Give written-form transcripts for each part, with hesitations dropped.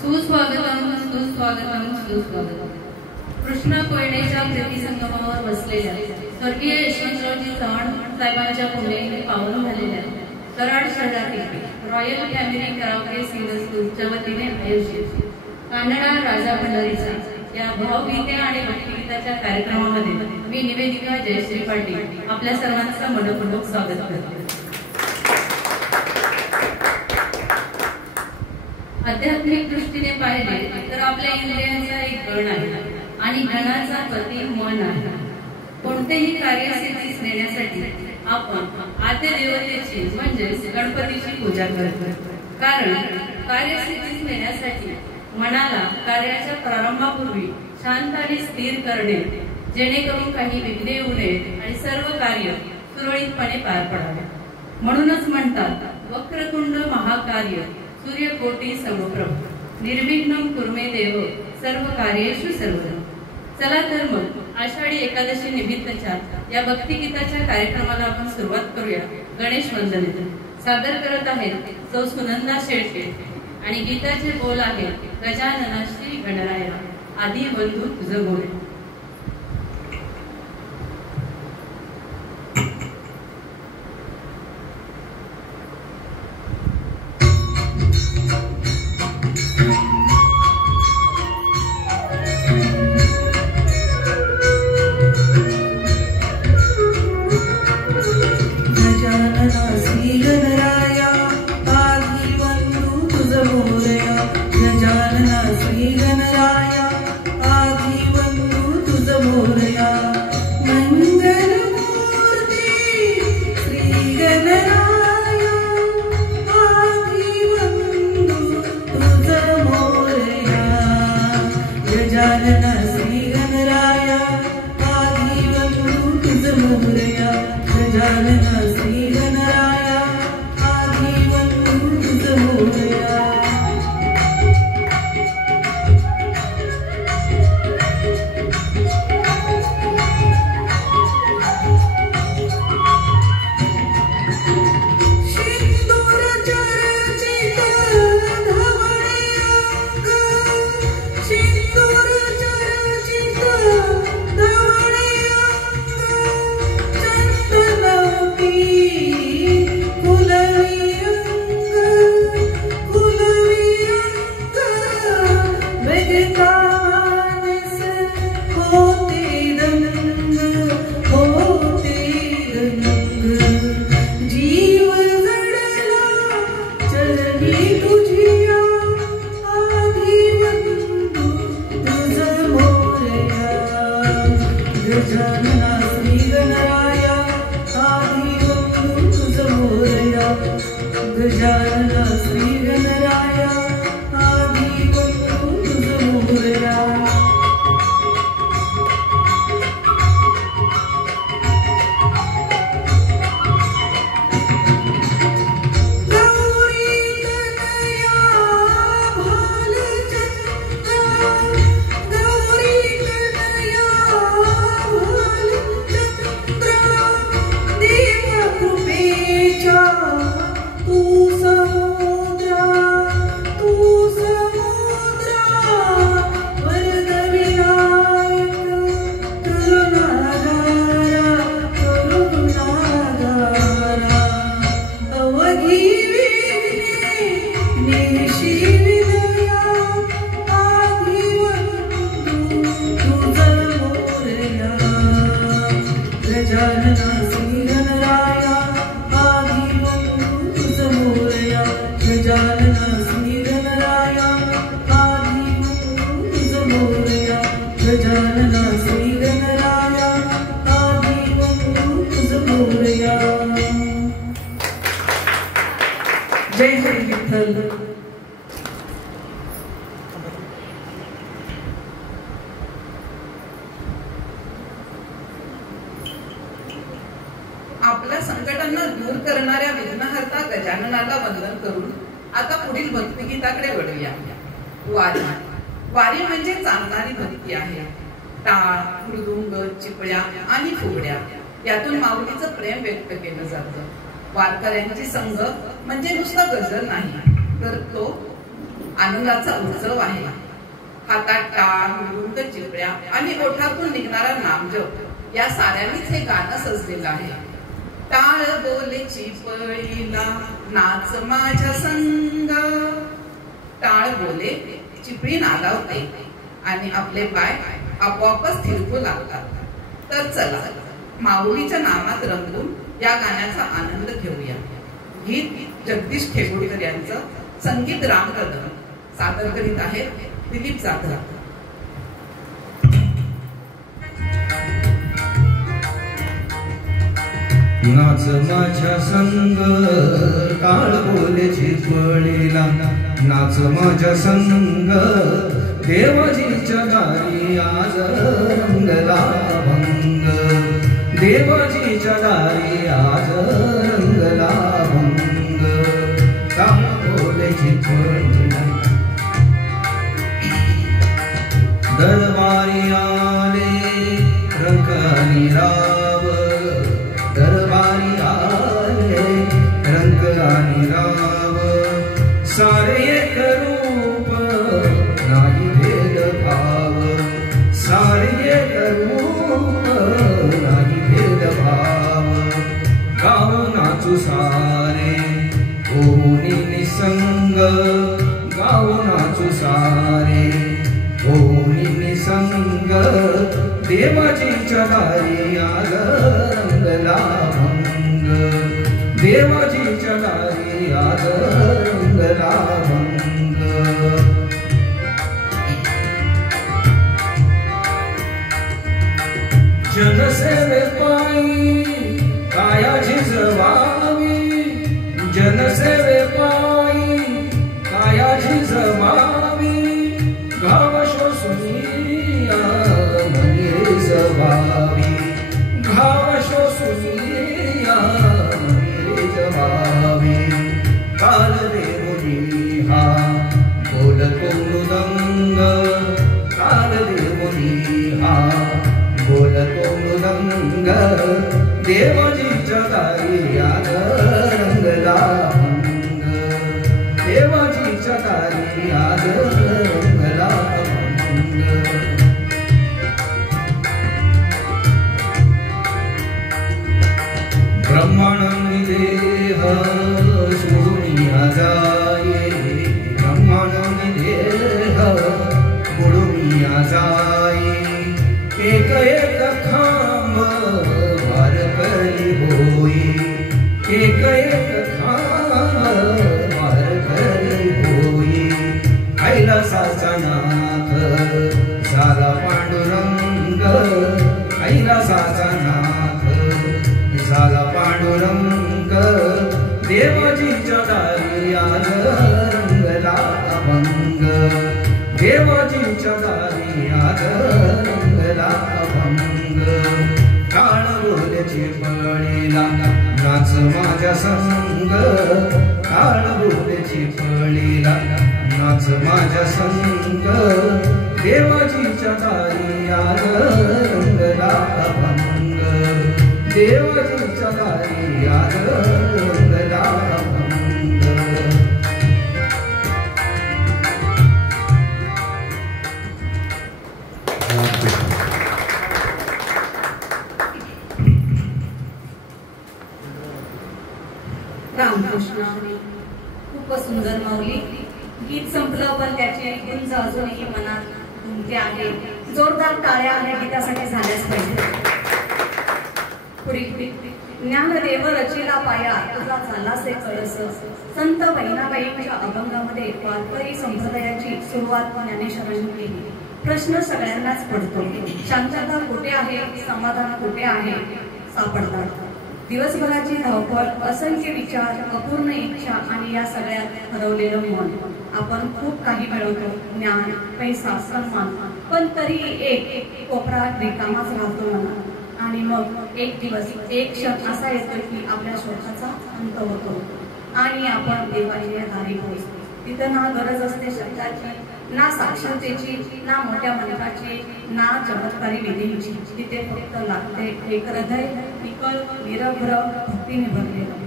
सुस्वागतम सुस्वागतम सुस्वागतम. कृष्णा कोयनेच्या कृती संगमावर बसलेल्या स्वर्गीय यशवंतरावजी चव्हाण साहेबांच्या पुण्याने पावन झालेल्या कराड शहरातील रॉयल फॅमिली कराओके सिंगर्सच्या वतीने आयोजित कानडा राजा भंडारीचा या भावगीते आणि भक्तिगीताच्या कार्यक्रमामध्ये मी निवेदिका जयश्री पाटील आपल्या सर्वांचं मनपूर्वक स्वागत करते. आध्यात्मिक दृष्टीने पाहिले तर आपल्या इंद्रियांचा एक गण आहे आणि गणाचा पती मन आहे. कोणतेही कार्य सिद्धीस नेण्यासाठी आपण आद्य देवतेची म्हणजेच गणपतीची पूजा करतो. कारण कार्य सिद्धीस नेण्यासाठी मनाला कार्याच्या प्रारंभापूर्वी शांत आणि स्थिर करणे, जेणेकरून काही विघ्ने येऊ नयेत आणि सर्व कार्य सुरळीतपणे पार पडावे. म्हणूनच म्हणतात वक्रतुंड महाकार्य सूर्यकोटी समप्रभ निर्विघ्नं कुर्मे देव सर्व कार्येषु सर्वदा. चला तर मग आषाढी एकादशी निमित्तच्या या भक्तिगीताच्या कार्यक्रमाला आपण सुरुवात करूया. गणेश वंदनेतून सादर करत आहेत सौ सुनंदा शेळके आणि गीताचे बोल आहेत गजानना श्री गणराया आदी बंधू तुझ गोरे. आपल्या संकटांना दूर करणाऱ्या विघ्नहर्ता गजाननाला वंदन करून आता पुढील भक्तिगीताकडे वळूया. वारी. वारी म्हणजे चालणारी भक्ती आहे. टाळ, मृदुंग, चिपळ्या आणि फुगड्या यातून माऊलीचं प्रेम व्यक्त केलं जातं. वारकऱ्यांची संघ म्हणजे नुसता गजल नाही, तर तो आनंदाचा उत्सव आहे. हातात टाळ, मृदुंग, चिपळ्या आणि ओठातून निघणारा नामजप या साऱ्यांनीच हे गाणं सजलेलं आहे. टाळ बोले चिपळीला नाच माझ्या संग, टाळ बोले चिपळी नादावते आणि आपले पाय आपोआपच थिरकू लागतात. तर चला माऊलीच्या नामात रंगून या गाण्याचा आनंद घेऊया. गीत जगदीश ठेगुडकर यांचं, संगीत राम कदम, सादर करीत आहेत दिलीप जाधव. नाच माझ्या संग टाळ बोले चिपळीला, नाच माझ्या संग देवाजीच्या दारी आज रंगला भंग, देवाजीच्या दारी आज रंगला भंग. टाळ बोले चिपळीला दरबारी आले रंकानी राव, दरबारी आले रंकानी राव. सारे एक रूप नाही भेद भाव, सारे एक रूप नाही भेद भाव. गाव नाचू सारे होनी निसंग, गाव नाचू सारे होनी निसंग. देवाजीच्या दारी आज रंगला भंग, देवाजीच्या दारी आज रंगला भंग. जनसेवे पायी काया झिजवावी, जनसेवे पायी काया झिजवावी. घाव शोषुनिया मनी जवावी, घाव शोषुनिया मनी जवावी. काल देवनी हा बोलतो मृदंग, काल देवनी हा बोलतो मृदंग. देवाजीच्या दारी आज रंगला भंग, देवाजीच्या दारी आज रंगला भंग. ब्रह्मानंदी देह सोडूनिया जाये, ब्रह्मानंदी देह सोडूनिया जाये. एक एक खांब वारकरी होई, एक एक खांब वारकरी होई. कैलासाचा नाथ झाला पांडुरंग, कैलासाचा नाथ झाला पांडुरंग. देवाजीच्या दारी आज रंगला भंग, देवाजीच्या दारी आज रंगला भंग. टाळ बोले चिपळीला नाच माझ्या संग, टाळ बोले चिपळीला नाच माझ्या संग. देवाजीच्या दारी आज रंगला भंग, देवाजीच्या दारी आज रंगला भंग. रामकृष्ण हरी. खूपच सुंदर माऊली. गीत संपलं पण त्याची गुंज अजूनही मनात घुमते आहे. जोरदार टाळ्या आणि गीतासाठी झाल्याच पाहिजे. पुढे ज्ञानदेव रचिला पाया तुझा झालासे कळस. संत बहिणाबाईंच्या अभंगामध्ये वारकरी संप्रदायाची सुरुवात ज्ञानेश्वरांनी केली. प्रश्न सगळ्यांनाच पडतो, शांतता कुठे आहे, समाधान कुठे आहे, सापडतात. दिवसभराची धावपळ, असंख्य विचार, अपूर्ण इच्छा आणि या सगळ्यात हरवलेलं मन. आपण खूप काही मिळवतो, ज्ञान, पैसा, सन्मान, पण तरी एक कोपरा रिकामाच राहतो मनात. आणि मग एक दिवस, एक क्षण असा येतो की आपल्या श्वासाचा अंत होतो आणि आपण देवाच्या दारी पोहोचतो. तिथं ना गरज असते शब्दाची, ना साक्षरतेची, ना मोठ्या मंत्राची, ना चमत्कारी विधीची. तिथे फक्त लागते एक हृदय निकल, निरभ्र, भक्तीने भरलेलं.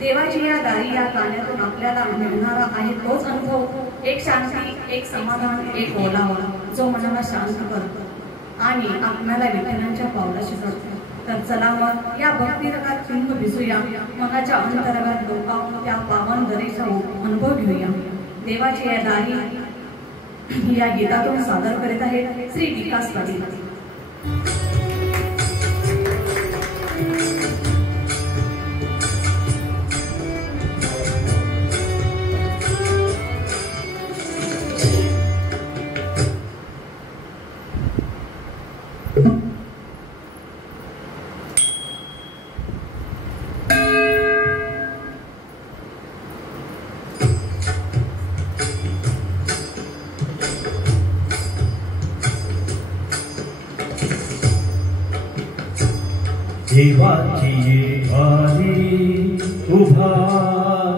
देवाची या दारी या गाण्यातून आपल्याला मिळणारा आहे तोच अनुभव, एक शांती, एक समाधान, एक ओलावा जो मनाला शांत करतो आणि आपल्याला विठ्ठलांच्या पावलाशी करतो. तर चला मग या भक्तिरंगात चिंब भिजूया, मनाच्या अंतरंगात डोकावून त्या पावन दरीचा अनुभव घेऊया. देवाची या दारी या गीतातून सादर करीत आहेत श्री विकास पाटील. देवाची भारी उभा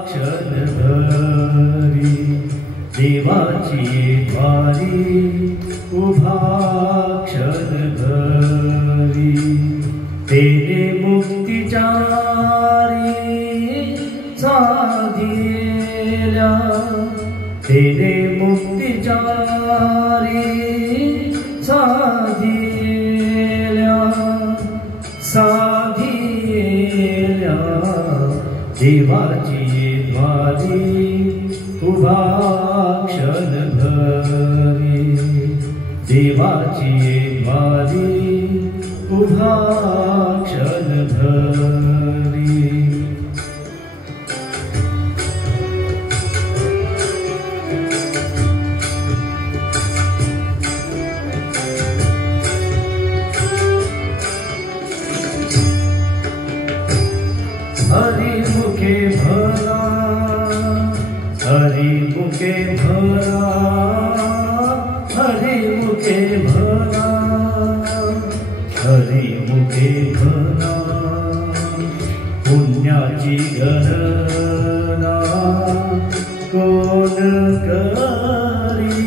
क्षणभरी, देवाची भारी उभा क्षणभरी, तेने मुक्तिचारी साधिल्या, तेने मुक्तिचारी साधिल्या, साधिल्या, देवाची भारी उभा क्षणभरी, देवाची भारी उभा क्षणभरी. हरिमुखे भरा, हरिमुखे भरा, हरिमुखे भरा, हरिमुखे भरा, पुण्याची गणना कोण करी,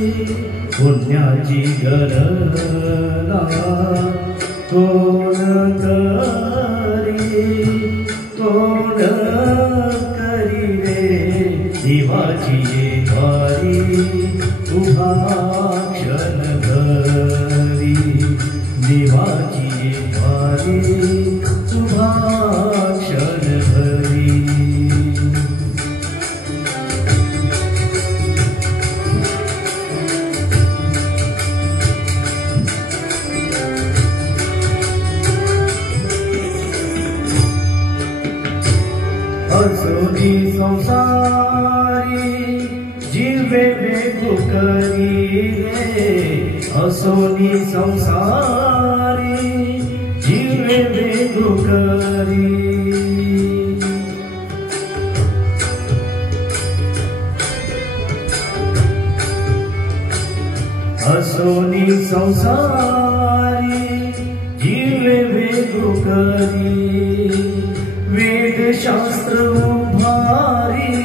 पुण्याची गणना कोण करी, कोण करी रे, देवाची भारी उभा क्षणभरी, देवाची भारी उभा क्षणभरी. असोनी संसारी जीवे बेगुकरी रे, असोनी संसारी जीवे बेगुकरी, असोनी संसारी जीवे बेगुकरी, वेदशास्त्र उभारी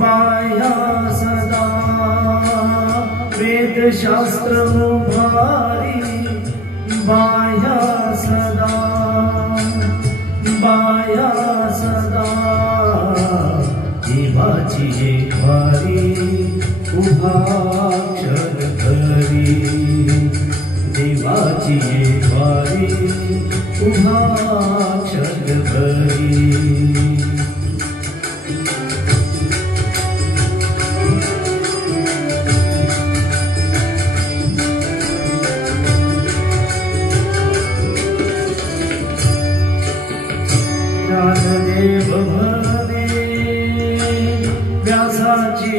बाह्या सदा, वेदशास्त्र उभारी बाह्या सदा, बाह्या सदा, देवाची भारी उभा क्षणभरी, देवाची भारी उभा क्षणभरी. ज्ञानदेव म्हणे व्यासाची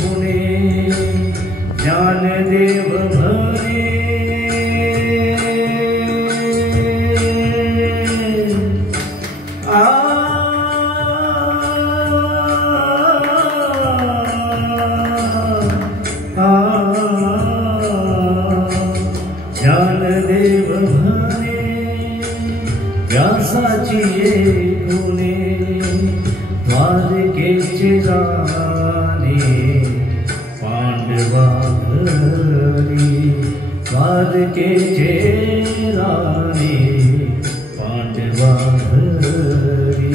पुणे, ज्ञानदेव म्हणे ज्ञानदेव म्हणे व्यासाची पुणे, द्वारकेचे राणे पांडवा घरी, द्वारकेचे राणे पांडवा घरी,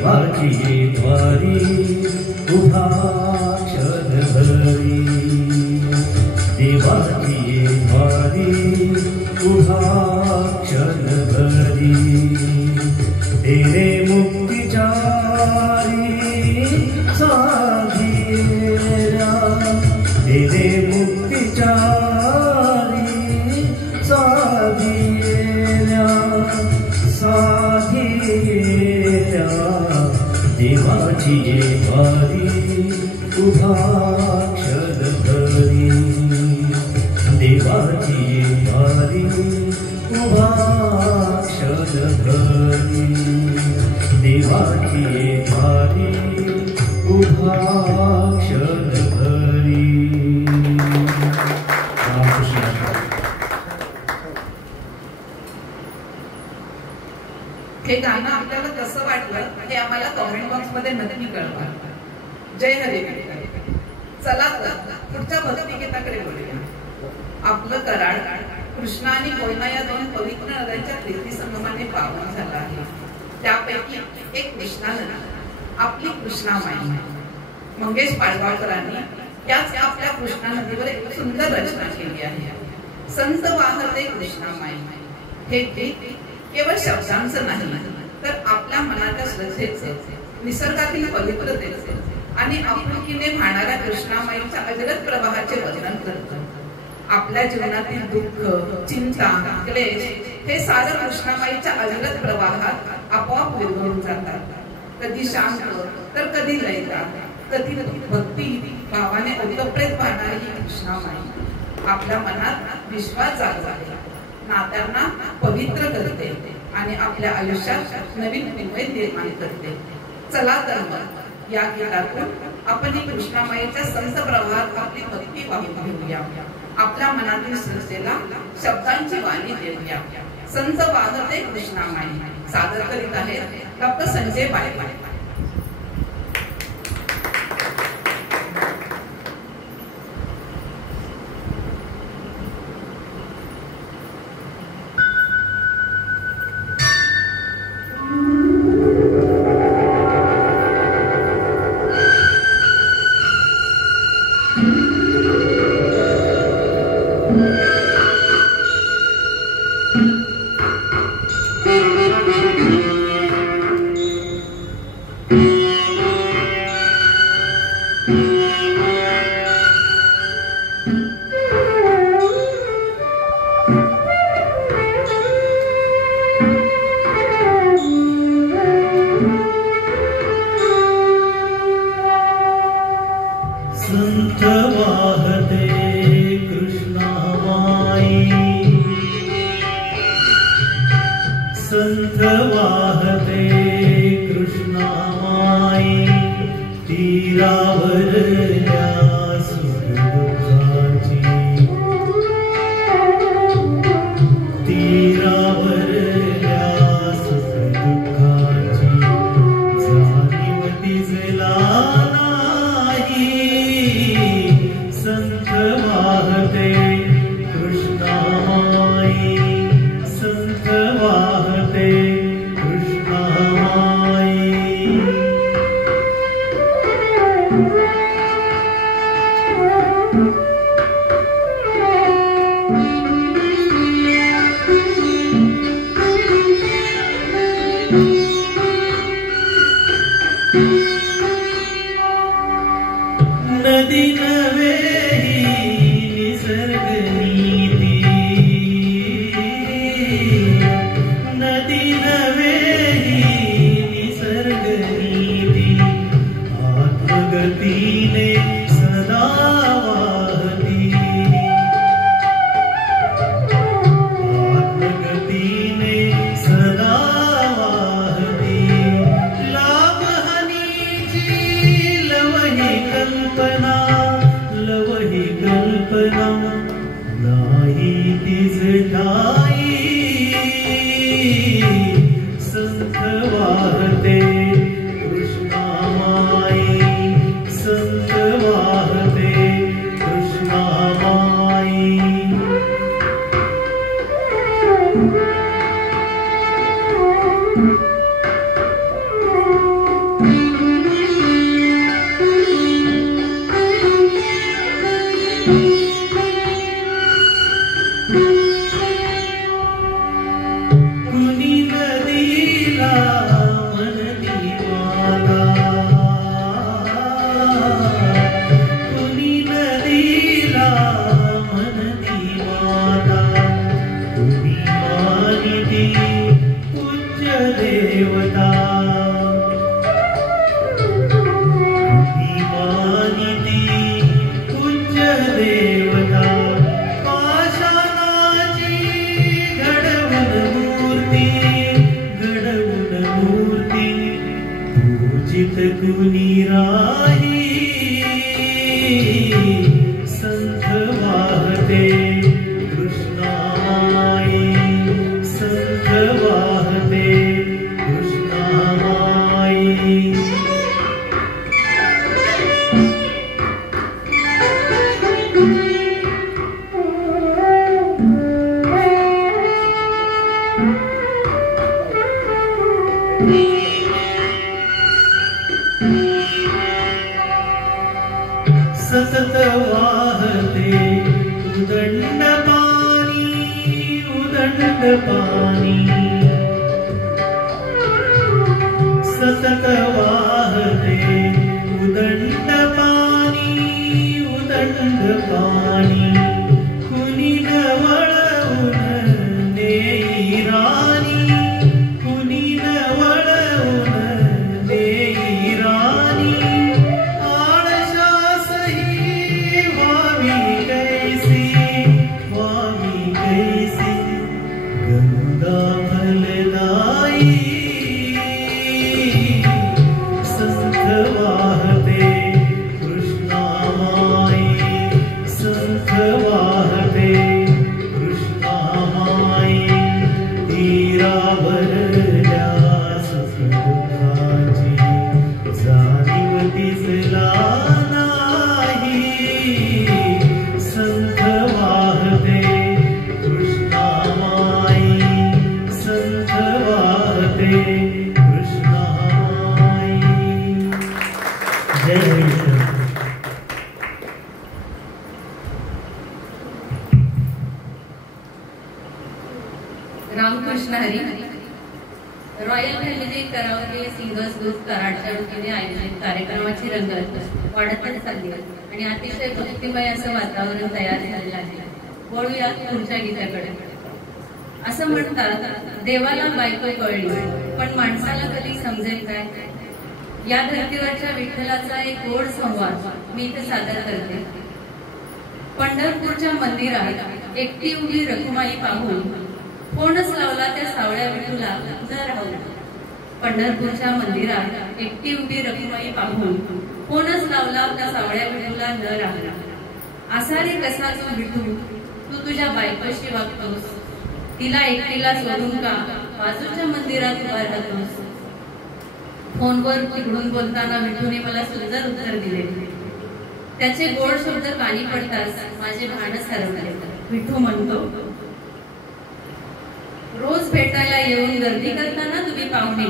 देवाची द्वारी उभा क्षणभरी देवाची द्वारी उभा क्षणभरी तेरे मुक्तिचारी साधिया तेरे मुक्तिचारी साधिया साधिया देवाची द्वारी उभा क्षणभरी देवाची द्वारी उभा क्षणभरी देवाची द्वारी उभा क्षणभरी. हे गाणं आपल्याला कसं वाटलं हे आम्हाला कमेंट बॉक्स मध्ये नक्की कळवा. जय हरी. चला तर पुढच्या भक्तिगीताकडे बोलूया. आपलं कराड कृष्णा आणि कोयना या दोन पवित्र नद्यांच्या तीर्थी संगमाने पावन झालं आहे. त्यापैकी एक कृष्णा नदी आपली कृष्णामाई. मंगेश पाडगावकरांनी याच आपल्या कृष्णा नदीवर एक सुंदर रचना केली आहे. संत वाहते कृष्णामाई हे गीत केवळ शब्दांचं नाही तर आपल्या मनाच्या श्रद्धेचं, निसर्गातील पवित्रतेचे आणि आपुलकीने वाहणाऱ्या कृष्णामाईच्या अविरत प्रवाहाचे वर्णन करतं. आपल्या जीवनातील दुःख, चिंता, क्लेश हे सारं कृष्णामाईच्या अविरत प्रवाहात आपोआप विरघळून जातात. कधी शांत तर कधी लयदार, कधी भक्ती भावाने ओतप्रेत वाहणारी ही कृष्णामाई आपल्या मनात विश्वास जागवते, नात्यांना पवित्र करते आणि आपल्या आयुष्यात नवीन उमेद निर्माण करते. चला तर मग या गीतातून आपण ही कृष्णामाईच्या संत प्रवाहात आपली भक्ती वाहून घेऊया. आपल्या मनातील श्रद्धेला शब्दांची वाणी देऊया. संत वाहते कृष्णामाई सादर करीत आहेत डॉक्टर संजय पायपाय. संत वाहते कृष्णामाई संत वाहते कृष्णामाई तीरावरल्या सुखदुःखाची तीरावरल्या सुखदुःखाची जाणीव तिजला संत वाहते कृष्णामाई संत वाहते कृष्णामाई. नदी नवे निसर्ग नीती नदी नवे निसर्ग नीती आत्मगतीने सदा वाहती आत्मगतीने सदा वाहती. लाभ हानीची लवही कल्पना लव जित कुनी राही संथ वाहते कृष्णाई संथ वाहते कृष्णाई सतत वाहते उदंड पाणी सतत वाहते उदंड पाणी कुणी न वळवून नेई राणी कुणी न वळवून नेई राणी गंगा फलदाई संथ वाहते कृष्णामाई संथ वाहते कृष्णामाई तीरावरल्या सुखदुःखाची जाणीव दिसला नाही संथ वाहते Ramkrishna Hari. Royal family karaoke singers group कराडच्या वतीने आयोजित कार्यक्रमाची रंगत वाढतच चालली आणि अतिशय भक्तिमय असं वातावरण तयार झालेलं आहे. वळूया पुढच्या गीताकडे. असं म्हणतात देवाला बायको कळली पण माणसाला कधी समजेल काय. या धर्तीवरच्या विठ्ठलाचा एक गोड संवाद मी इथे सादर करते. पंढरपूरच्या मंदिरात एकटी उभी रखुमाई पाहून फोनच लावला त्या सावळ्या विठूला न राहून. पंढरपूरच्या मंदिरात एकटी उभी रखुमाई पाहून फोनच लावला त्या सावळ्या विठूला न राहून. असा रे कसा तो विठू तू तुझ्या बायकोशी वागतोस, तिला एकटीला सोडून का बाजूच्या मंदिरात उभा राहतोस. फोनवर तिकडून बोलताना विठूने मला सुंदर उत्तर दिले. त्याचे गोड शब्द कानी पडताच माझे भानच हरवले. विठू म्हणतो, रोज भेटायला येऊन गर्दी करताना तुम्ही पाहुणे,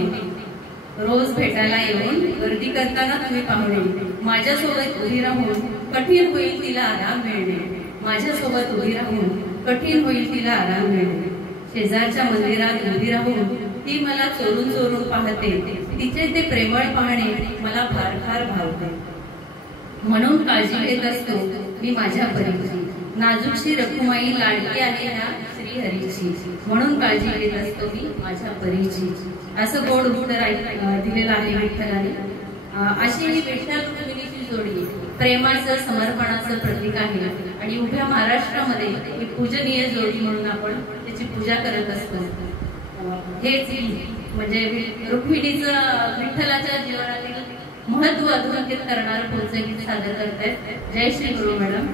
रोज भेटायला येऊन गर्दी करताना तुम्ही पाहुणे, माझ्यासोबत उभी राहून कठीण होईल तिला आराम मिळणे, माझ्यासोबत उभी राहून कठीण होईल तिला आराम मिळणे. शेजारच्या मंदिरात उभी राहून ती मला चोरून चोरून पाहते, तिचे ते प्रेमळ पाहणे मला फार फार भावते. म्हणून काळजी घेत असतो मी माझ्या परीची, नाजूकशी रखुमाई लाडकी आहे ह्या श्रीहरीची, म्हणून काळजी घेत असतो मी माझ्या परीची. असं गोड उत्तर दिलेलं आहे विठ्ठलाने. अशी ही विठ्ठल रुक्मिणीची जोडी प्रेमाचं समर्पणाचं प्रतीक आहे आणि उभ्या महाराष्ट्रामध्ये ही पूजनीय जोडी म्हणून आपण त्याची पूजा करत असतो. हेच म्हणजे रुक्मिणीचं विठ्ठलाच्या जीवनातील महत्व अधोरेखित करणारं पुढचं गीत सादर करतायत. जय श्री गुरु मॅडम.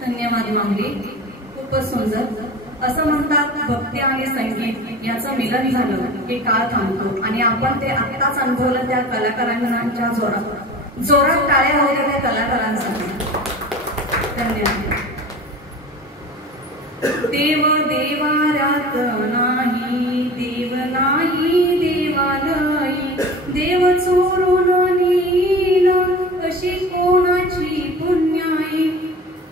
धन्यवाद माऊली, खूपच सुंदर. असं म्हणतात भक्ती आणि संगीत याचं मिलन झालं की काळ थांबतो आणि आपण ते आत्ताच अनुभवलं त्या कलाकारांच्या जोरात. जोरात टाळ्या होत्या त्या कलाकारांसाठी. धन्यवाद. देव देवाऱ्यात नाही, देव नाही देवालयी, देव चोरून नेल कशी कोणाची पुण्याई.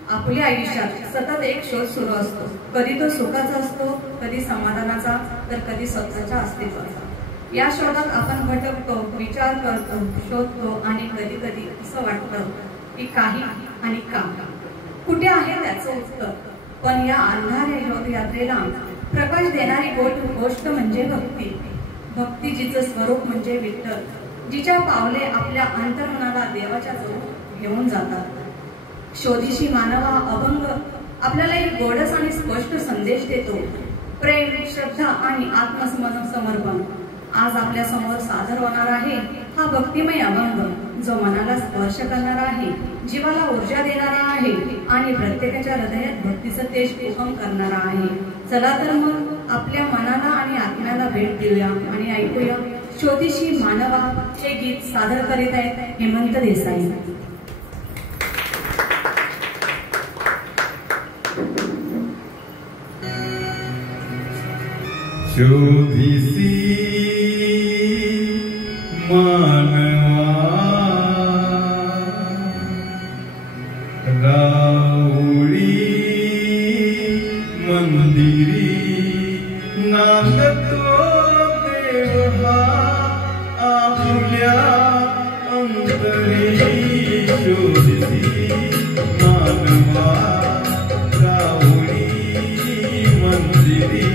आपल्या आयुष्यात सतत एक शोध सुरू असतो. कधी तो सुखाचा असतो, कधी समाधानाचा, तर कधी स्वतःच्या अस्तित्वाचा. या शोधात आपण भटकतो, विचार करतो, शोधतो आणि कधी कधी असं वाटतं की काही आणि का, कुठे आहे त्याचं उत्तर. पण या अंधाऱ्या यात्रेला प्रकाश देणारी गोष्ट म्हणजे भक्ती. भक्ती जिचं स्वरूप म्हणजे विठ्ठल, जिच्या पावले आपल्या अंतर्मनाला देवाच्या जवळ घेऊन जातात. शोधीशी मानवा अभंग आपल्याला एक गोडस आणि स्पष्ट संदेश देतो. प्रेम, श्रद्धा आणि आत्मसमर्पण. आज आपल्या समोर सादर होणार आहे हा भक्तिमय अभंग, जो मनाला स्पर्श करणारा आहे, जीवाला ऊर्जा देणारा आहे आणि प्रत्येकाच्या हृदयात भक्तीचं तेज उगम करणारा आहे. चला तर मग आपल्या मनाला आणि आत्म्याला भेट देऊया आणि ऐकूया शोधीशी मानवा हे गीत सादर करीत आहेत हेमंत देसाई. शोधिसी मानवा राऊळी मंदिरी, नांदतो देव हा आपल्या अंतरी. शोधिसी मानवा राऊळी मंदिरी,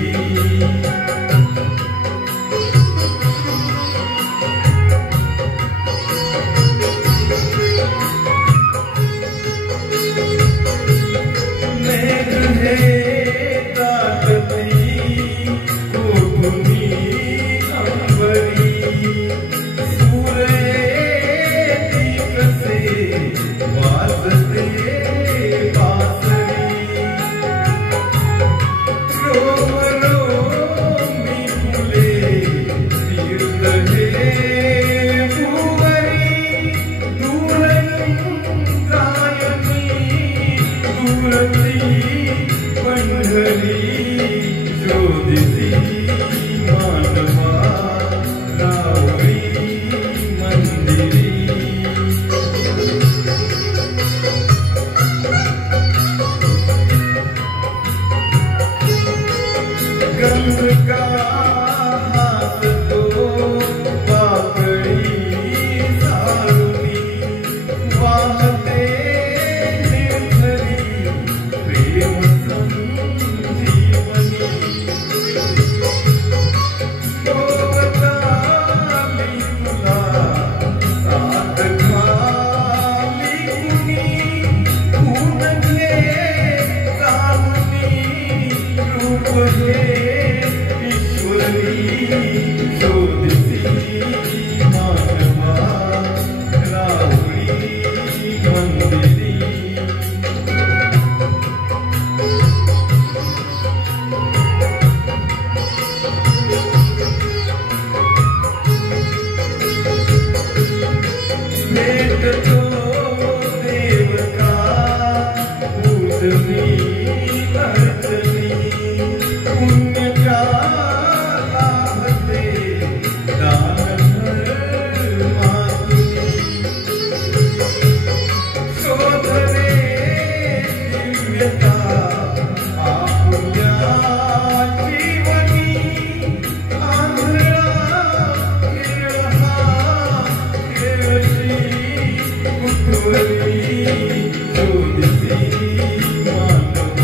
Shobhisi Manava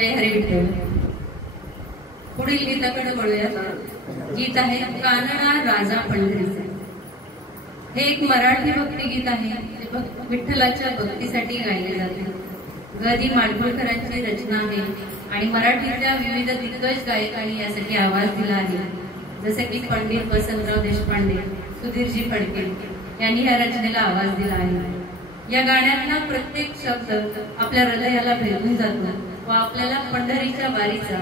जय हरी विठ्ठल. पुढील गीताकडे वळूयात. गीत आहे कानडा राजा पंढरीचे. हे एक मराठी भक्तिगीत आहे. ते विठ्ठलाच्या भक्तीसाठी गायले जाते. गदी माडगुळकरांची रचना आहे आणि मराठीच्या विविध दिग्गज गायकांनी यासाठी आवाज दिला आहे. जसे की पंडित वसंतराव देशपांडे, सुधीरजी फडके यांनी या रचनेला आवाज दिला आहे. या गाण्यातला प्रत्येक शब्द आपल्या हृदयाला भेदून जातो व आपल्याला पंढरीच्या वारीचा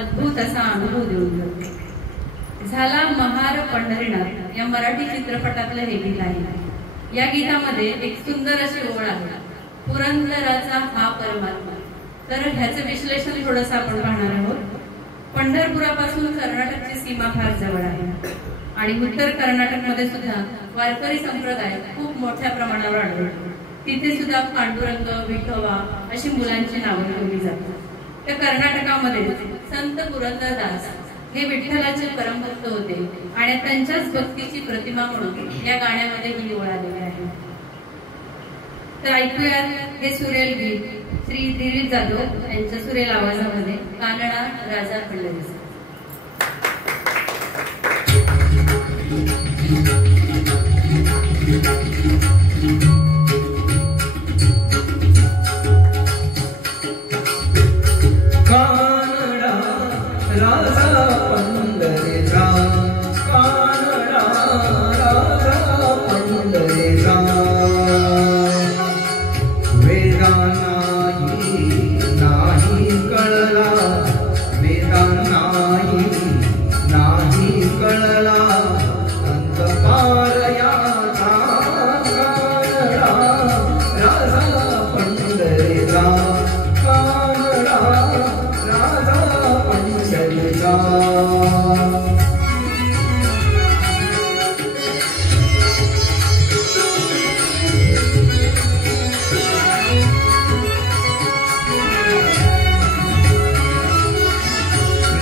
अद्भुत असा अनुभव देऊन जातो. झाला महार पंढरीनाथ या मराठी चित्रपटातलं हे गीत आहे. या गीतामध्ये एक सुंदर अशी ओळ आहे, पुरंदराचा हा परमात्मा. तर ह्याचं विश्लेषण थोडंसं आपण पाहणार आहोत. पंढरपुरापासून कर्नाटकची सीमा फार जवळ आहे आणि उत्तर कर्नाटकमध्ये सुद्धा वारकरी संप्रदाय खूप मोठ्या प्रमाणावर आढळतो. तिथे सुद्धा पांडुरंग, विठोबा अशी मुलांची नावं ठेवली जातात. त्या कर्नाटकामध्ये संत पुरंदरदास हे विठ्ठलाचे परमभक्त होते आणि त्यांच्याच भक्तीची प्रतिमा म्हणून या गाण्यामध्ये ही ओळ आलेली आहे. तर ऐकूयात हे सुरेल गीत श्री दिलीप जाधव यांच्या सुरेल आवाजामध्ये कानडा राजा पंढरीचे.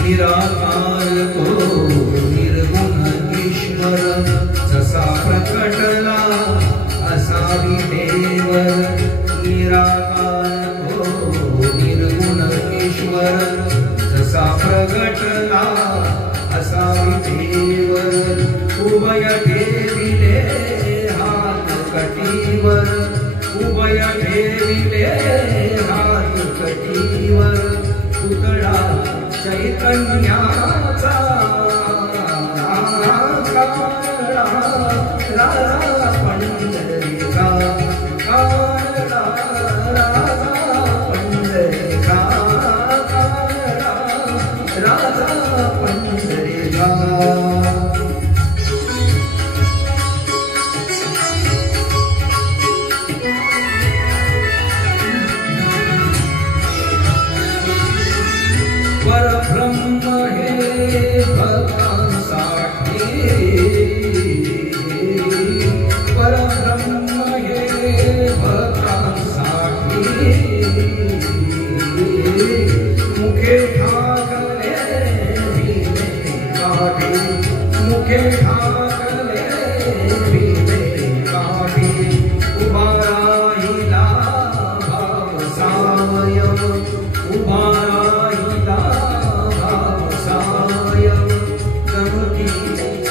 निराकार तो निर्गुण ईश्वर जसा प्रकटला असा विदेवर. निराकार तो निर्गुण ईश्वर जसा प्रकटला असा विदेवर. उभय ठेविले हात कटीवर, उभय ठेविले हात कटीवर. पुतळा चैतन्याचा राजा पंढरीचा, कानडा राजा पंढरीचा, कानडा राजा पंढरीचा. परब्रह्म हे भक्तांसाठी, परब्रह्म हे भक्तांसाठी. मुखे ठाकले भीमे काठी, मुखे ठाकले भीमे काठी. उभा राहिला भाव सावयव, उभा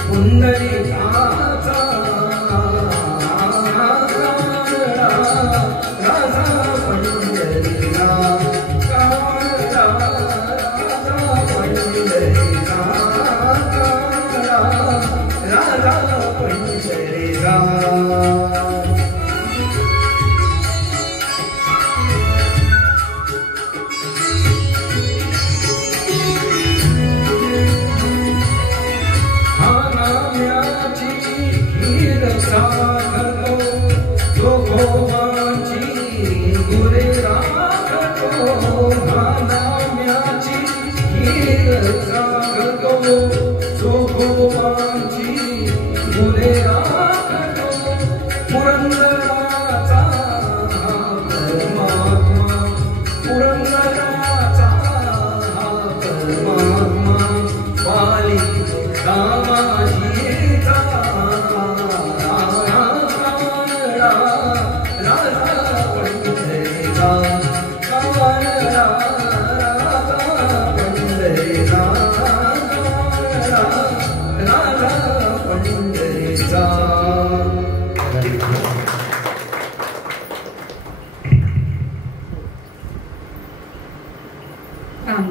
पुंडलिकाचा राजा पंढरीचा, कानडा राजा पंढरीचा, कानडा राजा पंढरीचा.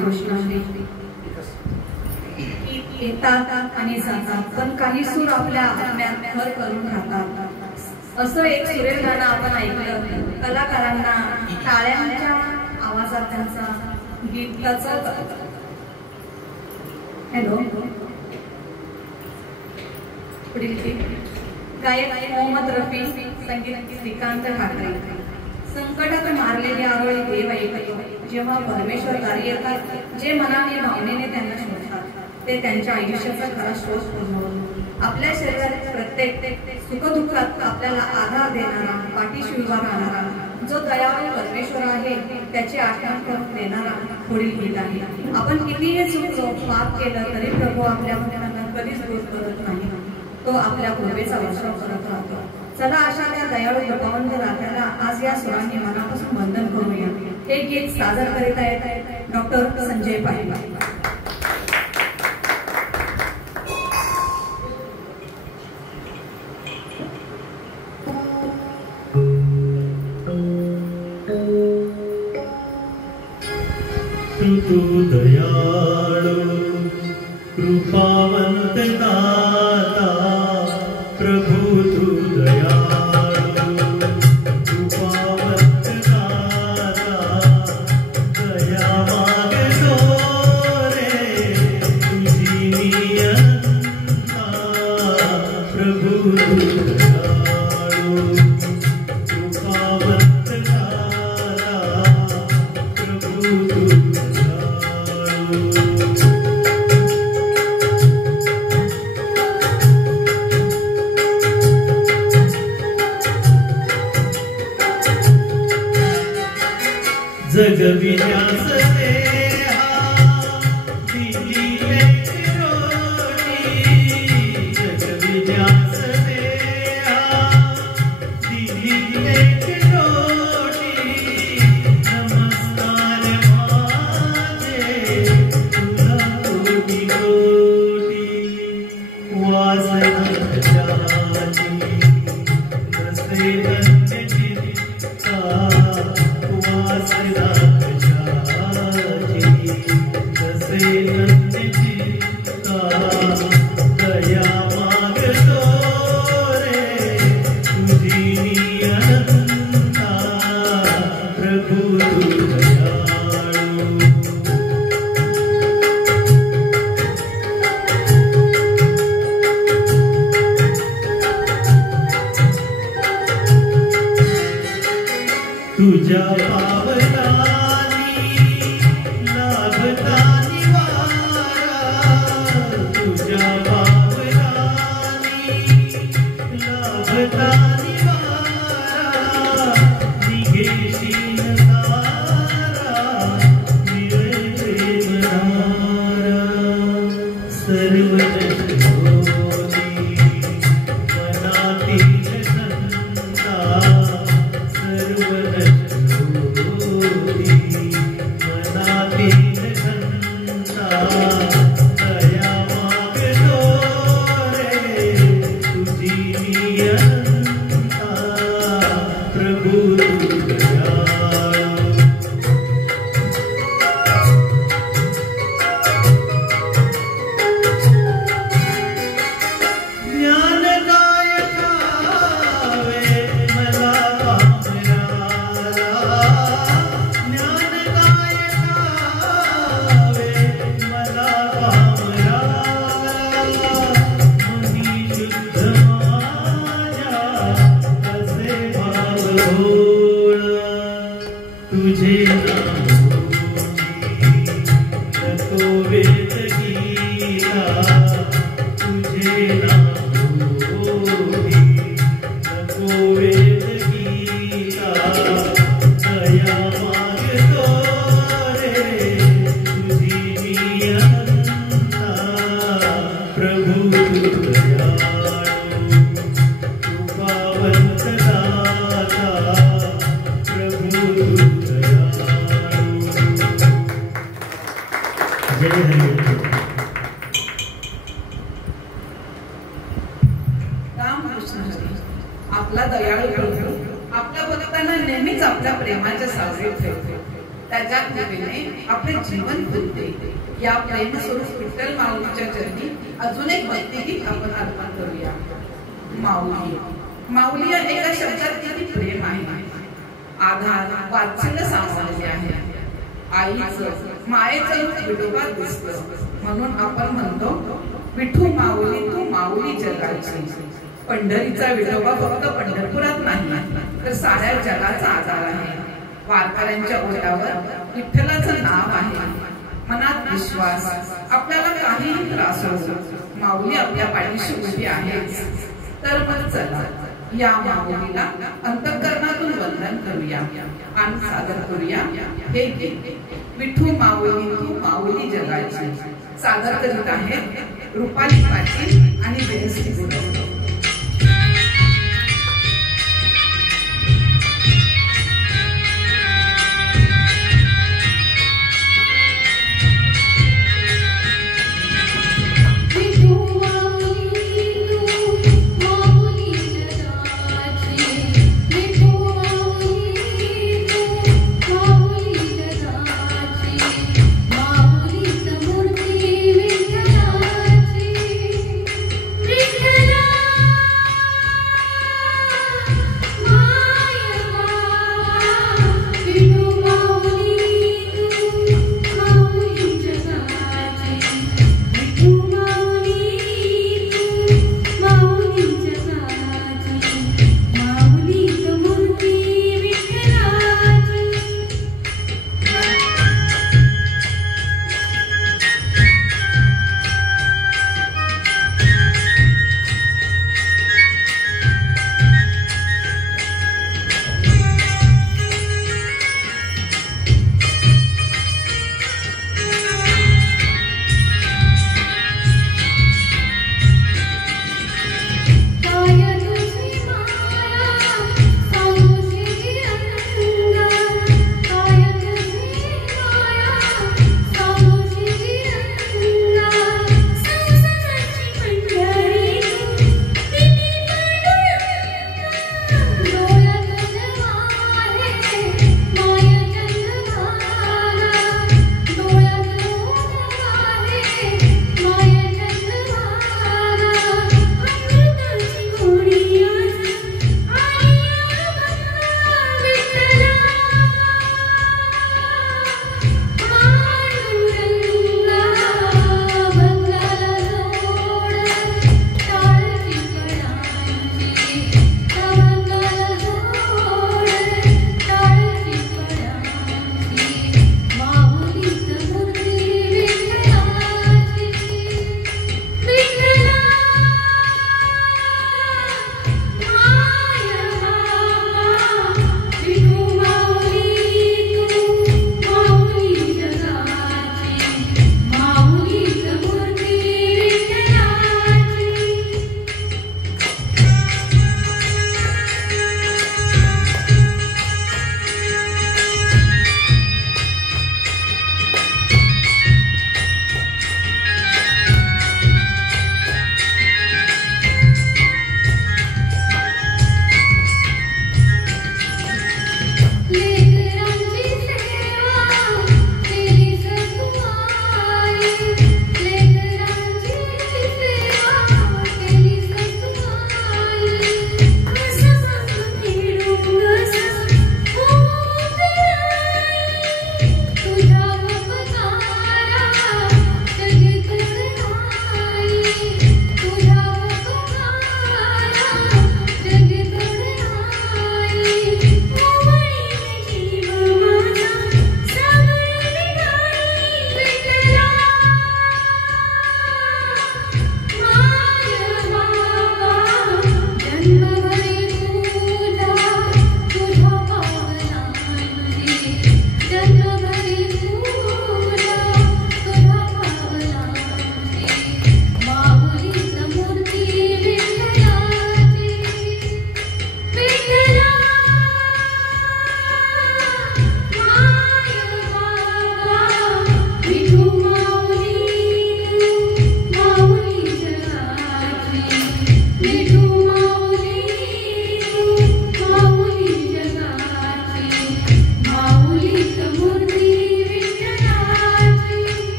रामकृष्ण येतात आणि जातात, पण काही सूर आपल्या आत्म्यात घर करून राहतात. असं एक सुरेल गाणं आपण ऐकलं. कलाकारांना टाळ्यांच्या आवाजात त्यांचा गीताचा हॅलो पुढील गायक मोहम्मद रफी, संगीत श्रीकांत ठाकरे. संकटात मारलेली आरोळी देव ऐकतो, जेव्हा परमेश्वर कार्य येतात. जे मनाने भावनेने त्यांना शोधतात ते त्यांच्या आयुष्याचा खरा स्रोत पूर्ण. आपल्या शरीरात प्रत्येक सुखदुःखात आपल्याला आधार देणारा, पाठीशी उभा राहणारा जो दयाळू परमेश्वर आहे त्याची आठवण करून देणारा पुढील गीत आहे. आपण कितीही चुकलो, पाप केलं तरी प्रभू आपल्या मनाला कधीच दूर करत नाही. तो आपल्या कृपेचा वर्षाव करत राहतो. चला अशा त्या दयाळू कृपावंत राजाला आज या सुरांनी मनापासून वंदन करूया. हे गीत सादर करीत आहेत डॉक्टर संजय पाटील. तू दयाळु कृपावंत दाता, प्रभु तू दयाळु कृपावंत दाता. दया मागतो रे तुझी नियंता, प्रभु तू दयाळु कृपावंत दाता, प्रभु तू जगविण्यास देहा दिली रोटी, जगविण्यास देहा दिली रोटी. नमस्कार माझे तुला कोटी कोटी. वासना जाती नसे धन्य चित्ता, वासना जाती नसे धन्य चित्ता. दया मागतो रे तुझी नियंता, प्रभु तू दयाळु. तुझ्या पावलानी लाभतानी वारा, तुझ्या पावलानी लाभतानी वारा. निघेशील सारा मिळे प्रेमधारा. सर्व नशोनी मनातील संता, सर्व नशोनी मनातील संता. दया मागतो रे तुझी नियंता, प्रभु तू दयाळु. ज्ञान काय खावे मला पामराला, ज्ञान काय खावे मला पामराला. मनी शुद्ध माझ्या असे भाव भोळा, तुझे नाम नको वेद गीता, तुझे नाम नको वेद गीता. दया मागतो रे तुझी नियंता, प्रभु तू दयाळु कृपावंत दाता, प्रभु तू दयाळु. जय हरी. रामकृष्ण हरी. आपला दयाळू प्रभू आपल्या भक्तांना नेहमीच आपल्या प्रेमाच्या सावलीत ठेवतो. त्याच्या कृपेने आपले जीवन फुलते. या प्रेमस्वरूप विठ्ठल माऊलीच्या चरणी अजून एक भक्तिगीत आपण अर्पण करूया. माऊली. माऊली या एका शब्दात किती प्रेम आहे, आधार, वात्सल्य सामावले आहे. आईचं मायेचं रूप विठोबात दिसतं, म्हणून आपण म्हणतो विठू माऊली तू माऊली जगाची. पंढरीचा विठोबा फक्त पंढरपुरात नाही तर साऱ्या जगाचा आधार आहे. वारकऱ्यांच्या ओठावर विठ्ठलाचं नाव आहे. मनात विश्वास, आपल्याला काहीही त्रास होतो, माऊली आपल्या पाठीशी उभी आहे. तर मग चला या माऊलीला अंतःकरणातून वंदन करूया आणि सादर करूया हे गीत. विठू माऊली तू माऊली जगाची. सादर करीत आहेत रुपाली पाटील आणि वेणुश्री गुरव. विठ्ठला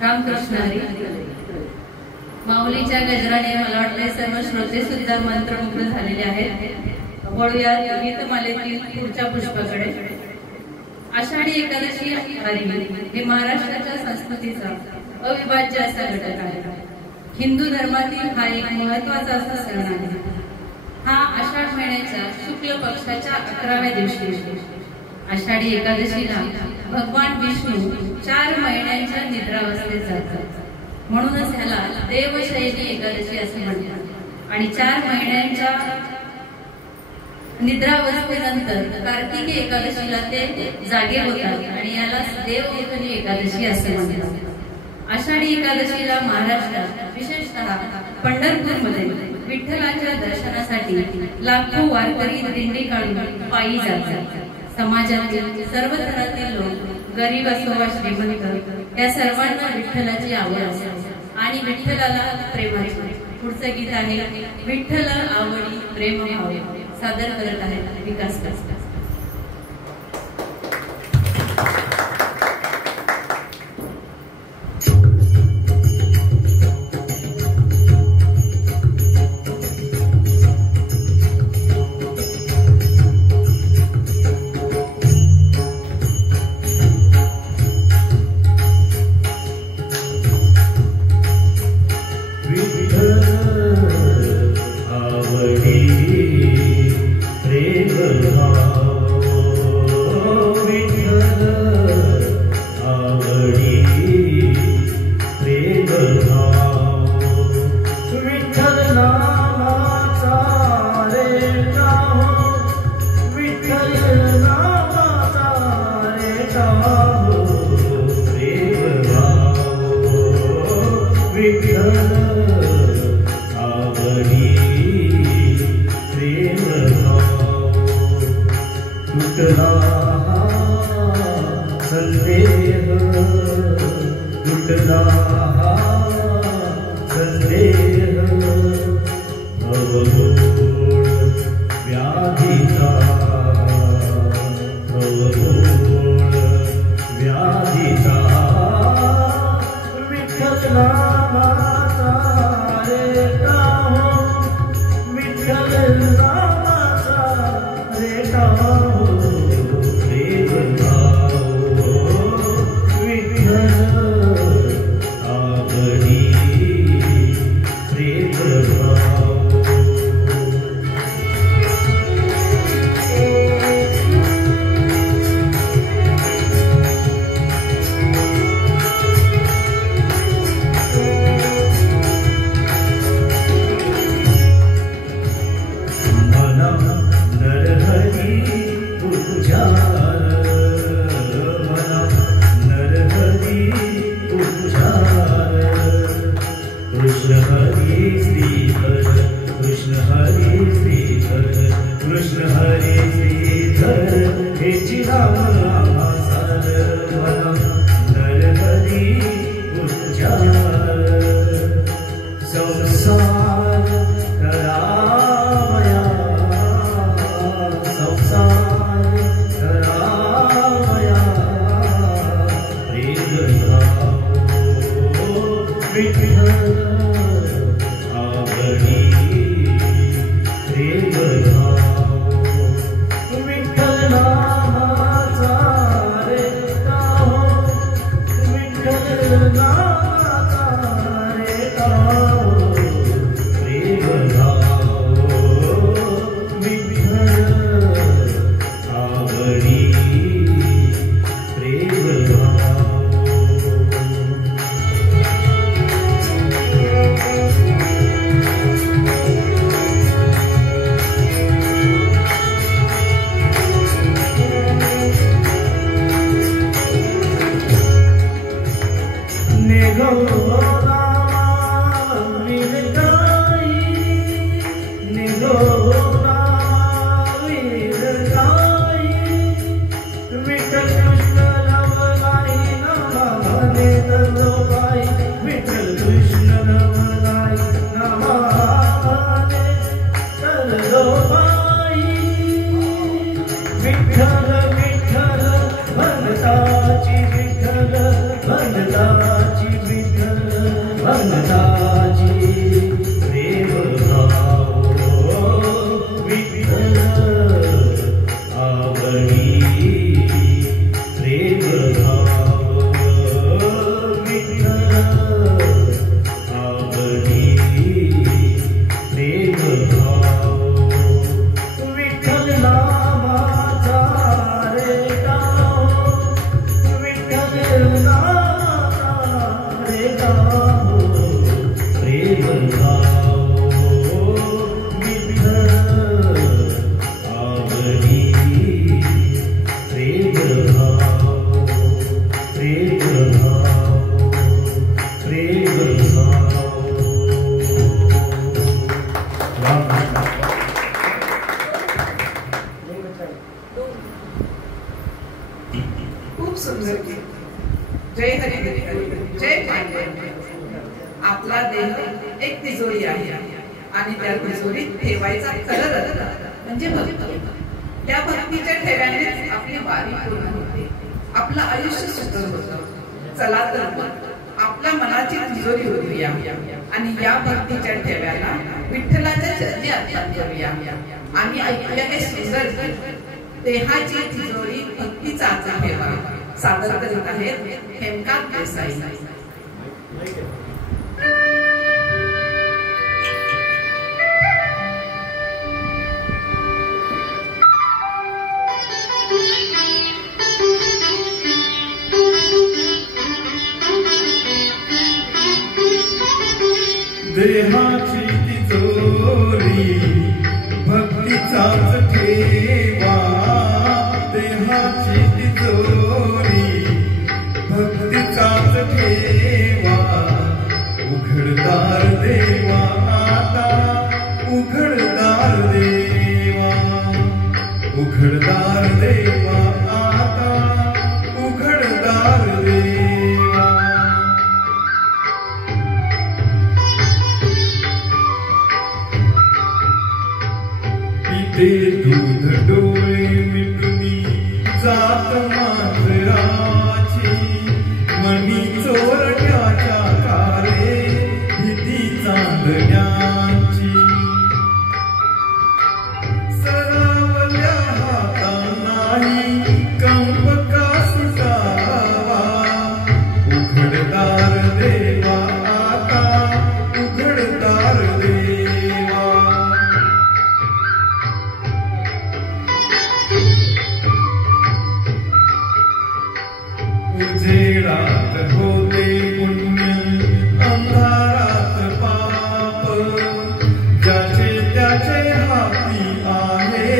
रामकृष्ण हरी. माऊलीच्या गजराने मला वाटते सर्व श्रोते सुद्धा मंत्रमुग्ध झालेले आहेत. वळूया गीतमालेतील पुढच्या पुष्पाकडे. आषाढी एकादशी हे महाराष्ट्राच्या संस्कृतीचा अविभाज्य असा घटक आहे. हिंदू धर्मातील हा एक महत्वाचा असा सण आहे. हा आषाढ महिन्याच्या शुक्ल पक्षाच्या 11व्या दिवशी आषाढी एकादशीला भगवान विष्णू 4 महिन्यांच्या निद्रावस्थेत जातात. म्हणूनच ह्याला देवशयनी एकादशी असे म्हणतात. आणि 4 महिन्यांच्या निद्रावस्थेनंतर कार्तिकी एकादशीला ते जागे होतात आणि याला देवशयनी एकादशी असे म्हणतात. आषाढी एकादशीला महाराष्ट्रात विशेषतः पंढरपूरमध्ये विठ्ठलाच्या दर्शनासाठी लाखो वारकरी दिंडी काढून पायी जातात. समाजातील सर्व थरातील लोक, गरीब असो वा श्रीमंत, या सर्वांना विठ्ठलाची आवड असते आणि विठ्ठलाला प्रेम असते. पुढचं गीत आहे विठ्ठल आवडी प्रेम भावे. सादर करत आहेत विकास कसबे. विठ्ठल नामाचा विठ्ठल विठ्ठल भगताची विठ्ठल भगताची विठ्ठल भगताची प्रेम भाव विठ्ठल आवडी प्रेम भाव विठ्ठल आवडी प्रेम भाव विठ्ठल नामाचा रे गाव विठ्ठल नामाचा रे गाव प्रेम भाव विठ्ठल आवडी प्रेम भाव प्रेम भाव प्रेम भाव खूप सुंदर गीत. जय हरी जय पांडुरंग. आपला देह एक तिजोरी आहे आणि त्या तिजोरीत ठेवायचा कलर म्हणजे भक्ती. त्या भक्तीच्या ठेव्यानेच आपली वारी पूर्ण होते, आपलं आयुष्य सुंदर होतं. चला तर मग आपल्या मनाची तिजोरी उघडूया आणि या भक्तीच्या ठेव्याला विठ्ठलाच्या चरणी अर्पण करूया आणि ऐकूया हे सुंदर गीत. देहाची तिजोरी भक्तीचा ठेवा. सादर करीत आहेत हेमकांत देसाई. देहाची तिजोरी भक्तीचाच ठेवा. देहाची तिजोरी भक्तीचाच ठेवा. उघडदार देवा आता उघडदार देवा. उघडदार देवा आता उघडदार देवा. पिते दूध डोळे मिटुनी जात मांजराची. मनी चोरट्याच्या कारे भीती चांदण्याची. सरावल्या हाता नाही कंप का सुटावा. उघडदार देवा आता उघडदार देवा. उजेडात होते पुण्य अंधारात पाप. ज्याचे त्याचे हाती आहे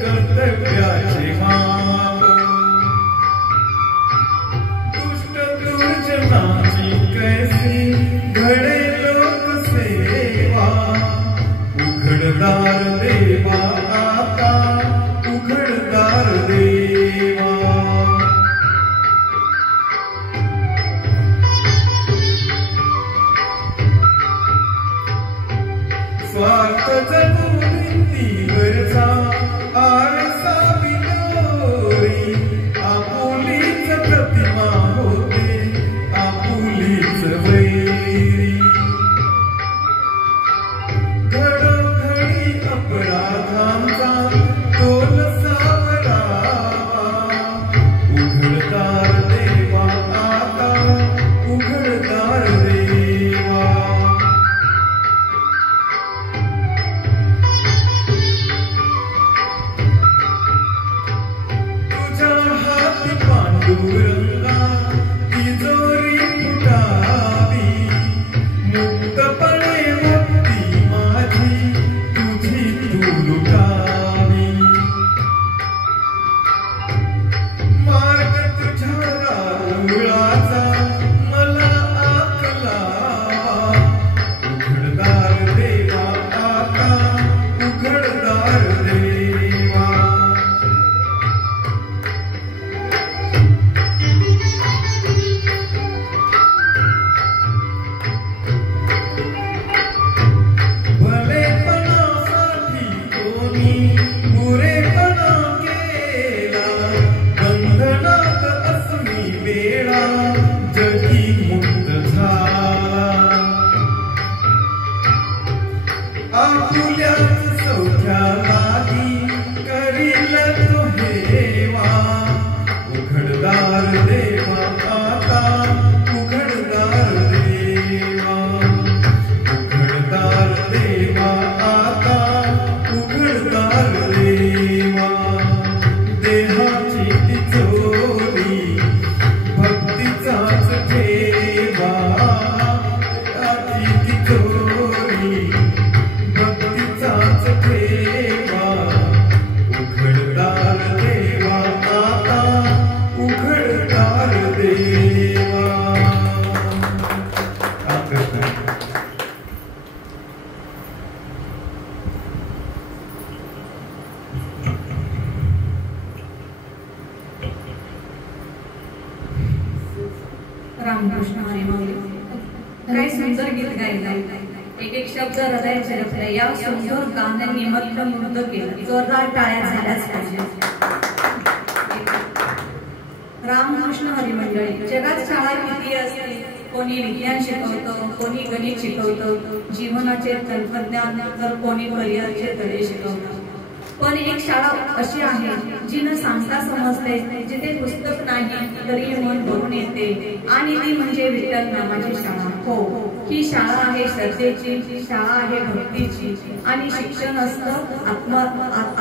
कर्तव्याचे माप. दुष्ट दुर्जनाची कैसी घडे लोकसेवा. उघडदार देवा आता उघडदार देवा. स्वार्थ जगून भिंतीवरचा आरसा बिलोरी. आपुलीच प्रतिमा होते आपुलीच वैरी. घडोघडी अपराधांचा तोल सावरावा. उघडदार देवा आता उघडदार देवा. तुझ्या हाती पांडुरंगा तिजोरी फुटावी. मुक्तपणे भक्ती माझी तुझी तू लुटावी. मार्ग तुझ्या राहुळाचा मला आकलावा. उघडदार देवा आता उघडदार देवा. तो हेवा उघडदार देवा आता उघडदार देवा उघडदार देवा आता उघडदार देवा देहाची तिजोरी भक्तीचाच ठेवा देहाची तिजोरी भक्तीचाच ठेवा उघडदार देवा आता उघडदार देवा रामकृष्ण हरी माऊली. काय सुंदर गीत गायलं. एक एक शब्द हृदयात झिरपले. या सुंदर गाण्याने मंत्रमुग्ध केलं. जोरदार टाळ्या झाल्याच पाहिजे. रामकृष्ण हरी मंडळी, जगात शाळा किती असते. कोणी विज्ञान शिकवतं, कोणी गणित शिकवतं, जीवनाचे तंत्रज्ञान, तर कोणी करिअरचे धडे शिकवतं. पण एक शाळा अशी आहे जी न सांगता समजते, जिथे पुस्तक नाही तरी मन भरून येते, आणि ती म्हणजे विठ्ठल नामाची शाळा. हो, ही शाळा आहे श्रद्धेची, शाळा आहे भक्तीची, आणि शिक्षण असतं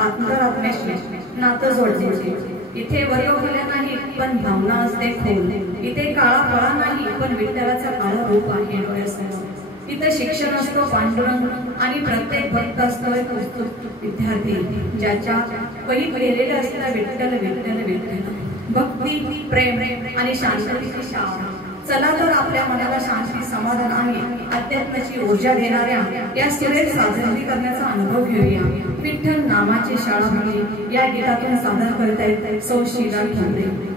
आत्मरात्म्याशी नातं जोडण्याची. इथे वयोखल्या नाही पण भावना असते खोल. इथे काळा फळा नाही पण विठ्ठलाचं काळं रूप आहे डोळ्यासमोर. इथं शिक्षण असतो पांडुरंग, आणि प्रत्येक भक्त असतो एक उत्सुक विद्यार्थी ज्याच्या वहीत लिहिलेलं असतं विठ्ठल विठ्ठल विठ्ठल. भक्ती, प्रेम आणि शांततेची शाळा. चला तर आपल्या मनाला शांती, समाधान आणि अध्यात्माची ऊर्जा देणाऱ्या या सुरेख सादरीकरणाचा अनुभव घेऊया. विठ्ठल नामाची शाळा म्हणून या गीतातून सादर करत आहेत सौ शीला ठोंबरे.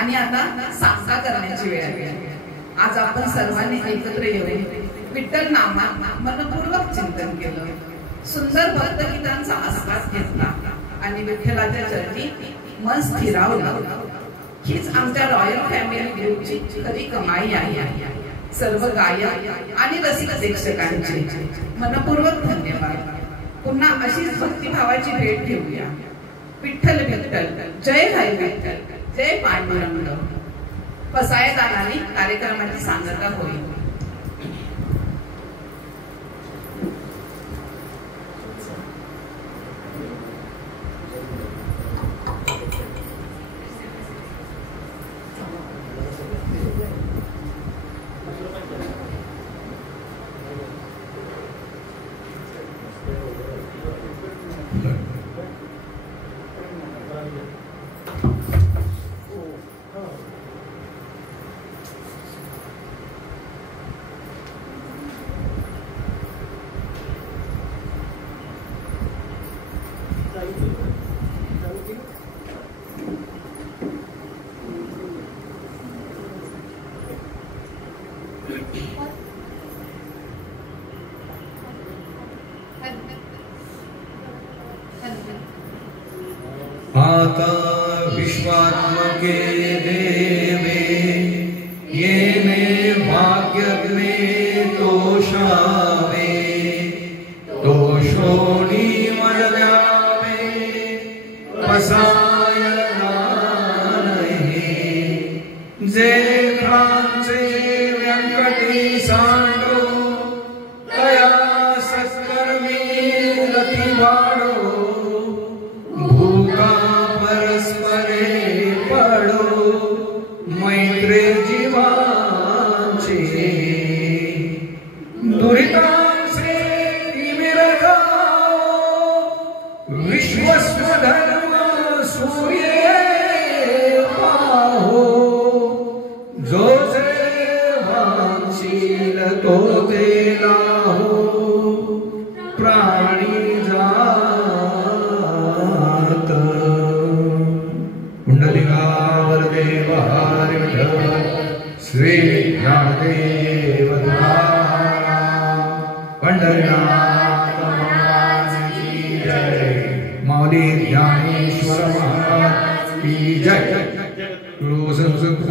आणि आता सांगता करण्याची वेळ आली. आज आपण सर्वांनी एकत्र येऊन विठ्ठल नामात मनपूर्वक चिंतन केलं, सुंदर भक्तगीतांचा आस्वाद घेतला आणि विठ्ठलाच्या चरणी मन स्थिरावलं. हीच आमच्या रॉयल फॅमिली ग्रुपची खरी कमाई आहे. सर्व गायक आणि रसिक प्रेक्षकांचे मनपूर्वक धन्यवाद. पुन्हा अशीच भक्तिभावाची भेट घेऊया. विठ्ठल विठ्ठल, जय हरी विठ्ठल, जय पांडुरंग. पसायदानाने कार्यक्रमाची सांगता होईल. आता विश्वात्मके देवे येने भाग्यग्ने तोषावे तोषोणी मयद्यावे पसायला नाही जे खांचे व्यंकटी सांडो तया सत्कर्मी रती वाढो भूका परस्परे पडो मैत्रे जीवांचे दुरितांचे विरगाओ विश्वस्वधर्म सूर्ये पाहो जो जे वांशील तो ते लाहो प्राणी जात पुंडलिकावर देवारि विठ्ठल श्री ज्ञानदेव तुकाराम पंढरीनाथ महाराज की जय. माऊली ज्ञानेश्वर महाराज की जय.